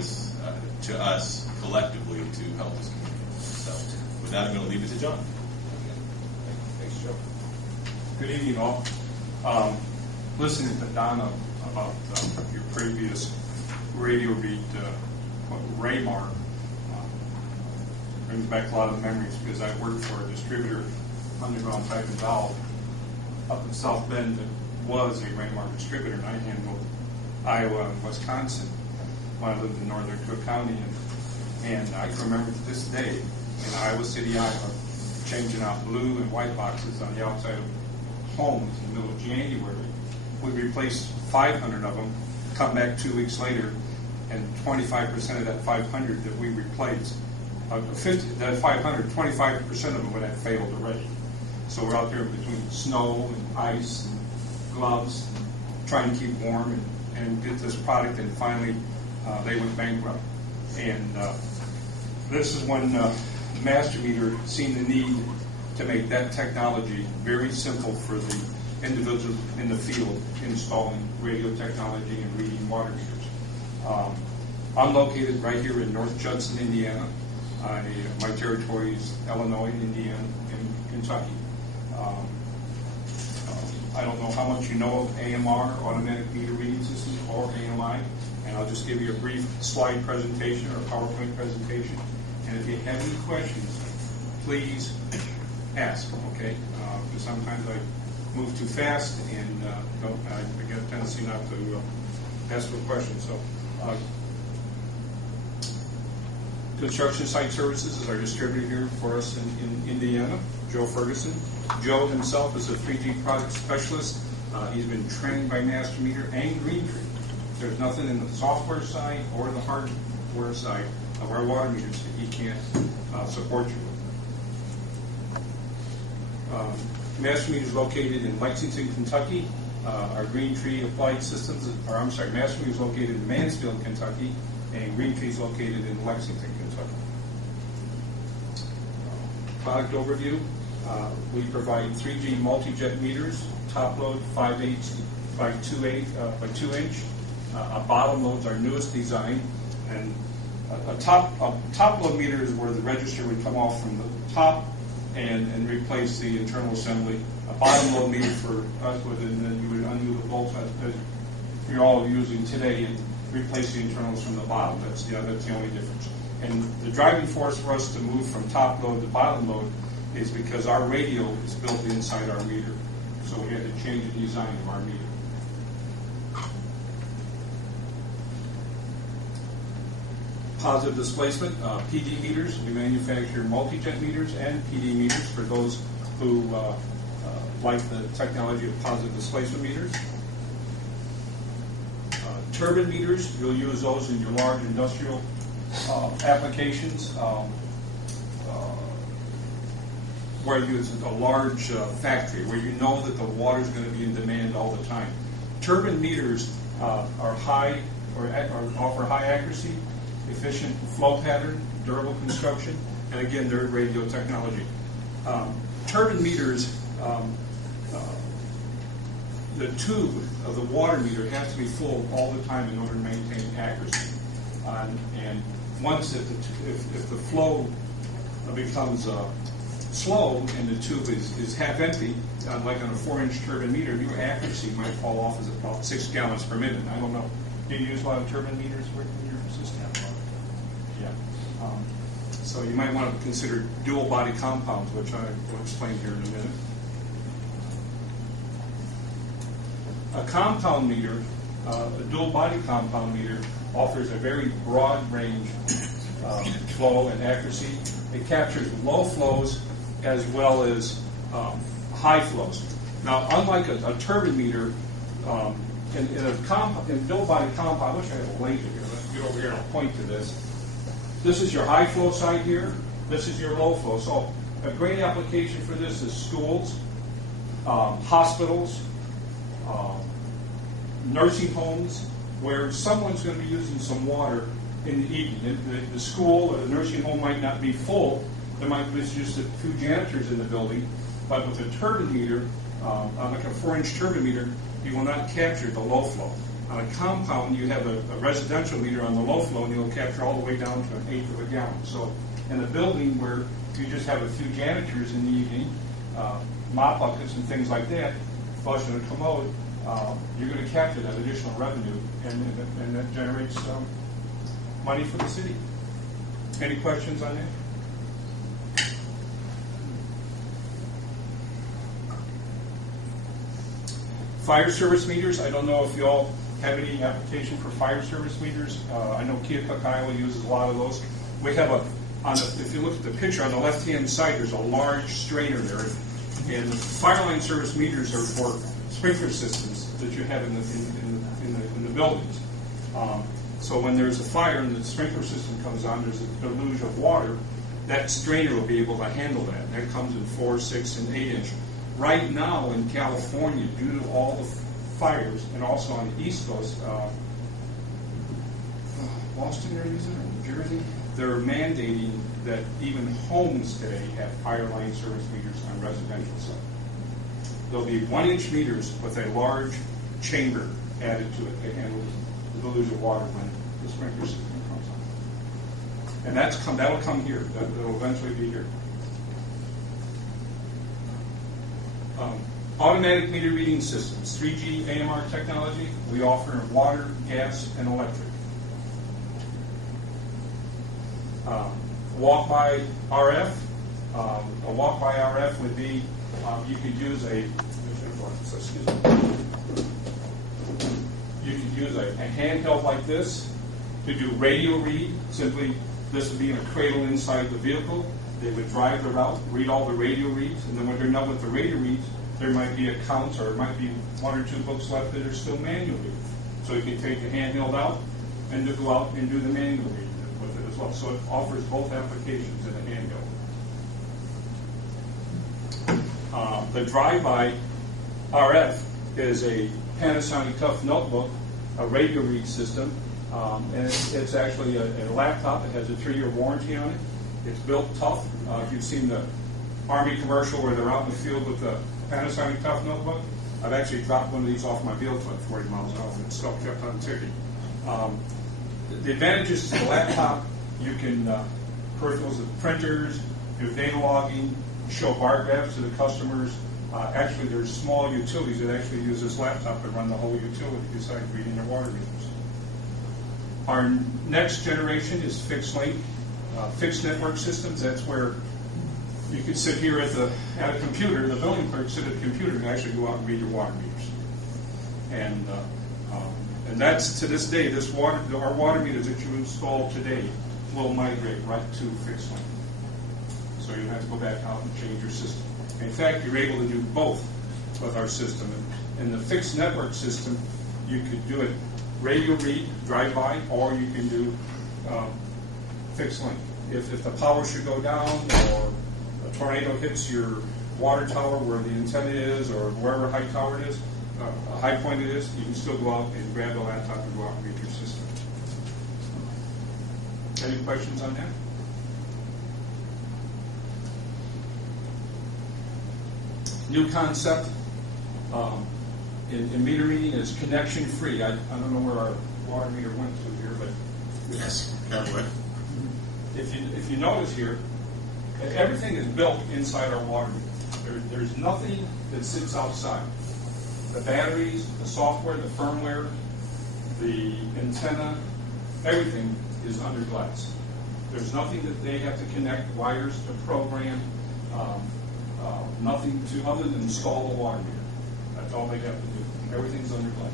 tremendous to us collectively to help this community. So with that, I'm going to leave it to John. Thanks, Joe. Good evening, all. Listening to Donna about your previous radio read, Raymar, brings back a lot of memories because I worked for a distributor, underground pipe and valve, up in South Bend that was a Raymar distributor, and I handled Iowa and Wisconsin when I lived in northern Cook County. And I can remember to this day in Iowa City, Iowa, changing out blue and white boxes on the outside of homes in the middle of January. We replaced 500 of them, come back 2 weeks later, and 25% of that 500 that we replaced, that 500, 25% of them would have failed already. So we're out there between snow and ice and gloves, trying to keep warm and get this product, and finally they went bankrupt. And this is when Master Meter seen the need to make that technology very simple for the individuals in the field installing radio technology and reading water meters. I'm located right here in North Judson, Indiana. My territory is Illinois, Indiana, and Kentucky. I don't know how much you know of AMR, Automatic Meter Reading System, or AMI, and I'll just give you a brief slide presentation or PowerPoint presentation. And if you have any questions, please ask, okay? Because sometimes I move too fast and I get a tendency not to ask for questions. So, Construction Site Services is our distributor here for us in Indiana, Joe Ferguson. Joe himself is a 3G product specialist. He's been trained by Master Meter and Greentree. There's nothing in the software side or the hardware side of our water meters that he can't support you with. Master Meter is located in Lexington, Kentucky. Our Greentree Applied Systems, Master Meter is located in Mansfield, Kentucky, and Greentree is located in Lexington, Kentucky. Product overview. We provide 3G multi-jet meters, top load 5/8 by 2 inch. A bottom load's our newest design, and a top load meter is where the register would come off from the top and replace the internal assembly. A bottom load meter for us would, and then you would undo the bolts as you're all using today and replace the internals from the bottom. That's the only difference. And the driving force for us to move from top load to bottom load is because our radio is built inside our meter. So we had to change the design of our meter. Positive displacement, PD meters. We manufacture multi-jet meters and PD meters for those who like the technology of positive displacement meters. Turbine meters, you'll use those in your large industrial applications where you use a large factory where you know that the water is going to be in demand all the time. Turbine meters are high or offer high accuracy, efficient flow pattern, durable construction, and again, they're radio technology. Turbine meters, the tube of the water meter has to be full all the time in order to maintain accuracy. And once if the flow becomes slow and the tube is half empty, like on a 4-inch turbine meter, your accuracy might fall off as about 6 gallons per minute. I don't know. Do you use a lot of turbine meters in your system? Yeah. So you might want to consider dual body compounds, which I will explain here in a minute. A compound meter, a dual body compound meter, offers a very broad range flow and accuracy. It captures low flows as well as high flows. Now, unlike a turbine meter, in dual body compound, I wish I had a laser here. Let's get over here and I'll point to this. This is your high flow side here. This is your low flow. So a great application for this is schools, hospitals, nursing homes, where someone's going to be using some water in the evening. The school or the nursing home might not be full. There might be just a few janitors in the building, but with a turbine meter, like a 4-inch turbine meter, you will not capture the low flow. On a compound, you have a residential meter on the low flow, and it'll capture all the way down to 1/8 of a gallon. So in a building where you just have a few janitors in the evening, mop buckets and things like that, flushing a commode, you're going to capture that additional revenue, and that generates money for the city. Any questions on that? Fire service meters, I don't know if you all have any application for fire service meters. I know Keokuk, Iowa uses a lot of those. We have if you look at the picture on the left-hand side, there's a large strainer there. And the fire line service meters are for sprinkler systems that you have in the buildings. So when there's a fire and the sprinkler system comes on, there's a deluge of water, that strainer will be able to handle that. That comes in 4, 6, and 8 inch. Right now in California, due to all the fires, and also on the East Coast, Boston area, is it, or New Jersey? They're mandating that even homes today have fire line service meters on residential side. There'll be 1-inch meters with a large chamber added to it to handle the deluge of water when the sprinkler system comes on. And that'll come here. That'll eventually be here. Automatic meter reading systems, 3G AMR technology. We offer water, gas, and electric. Walk-by RF. A walk-by RF would be you could use a handheld like this to do radio read. Simply, this would be in a cradle inside the vehicle. They would drive the route, read all the radio reads, and then when they're done with the radio reads, there might be accounts or it might be 1 or 2 books left that are still manual read. So you can take the handheld out and to go out and do the manual read with it as well. So it offers both applications in a handheld. The drive-by RF is a Panasonic Tough notebook, a radio read system, and it's actually a laptop. It has a 3-year warranty on it. It's built tough. If you've seen the Army commercial where they're out in the field with the Panasonic Tough notebook, I've actually dropped one of these off my vehicle at 40 miles an hour and it's still kept on ticking. The advantages to the laptop, you can peripherals with printers, do data logging, show bar graphs to the customers. Actually, there's small utilities that actually use this laptop to run the whole utility besides reading their water meters. Our next generation is fixed link, fixed network systems. That's where you could sit here at a computer, the building clerk sit at a computer and actually go out and read your water meters. And that's, to this day, our water meters that you install today will migrate right to fixed link. So you don't have to go back out and change your system. In fact, you're able to do both with our system. In the fixed network system, you could do it radio read, drive-by, or you can do fixed link. If the power should go down or a tornado hits your water tower where the antenna is or wherever high tower it is, a high point it is, you can still go out and grab the laptop and go out and read your system. Any questions on that? New concept in meter reading is connection free. I don't know where our water meter went to here, but yes, that way. If you notice here, everything is built inside our water meter. There's nothing that sits outside. The batteries, the software, the firmware, the antenna, everything is under glass. There's nothing that they have to connect wires to program. Nothing to other than install the water meter. That's all they have to do. Everything's under glass.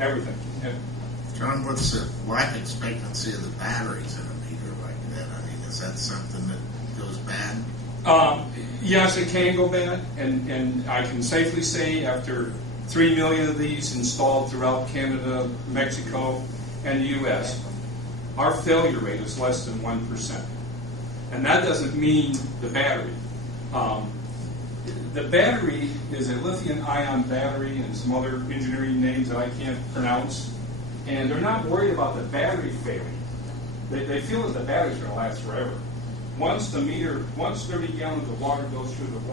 Everything. John, what's the life expectancy of the batteries in a meter like that? I mean, is that something that goes bad? Yes, it can go bad, and I can safely say after 3 million of these installed throughout Canada, Mexico, and the U.S., our failure rate is less than 1%. And that doesn't mean the battery. The battery is a lithium-ion battery and some other engineering names that I can't pronounce. And they're not worried about the battery failing. They feel that the battery's going to last forever. once 30 gallons of water goes through the water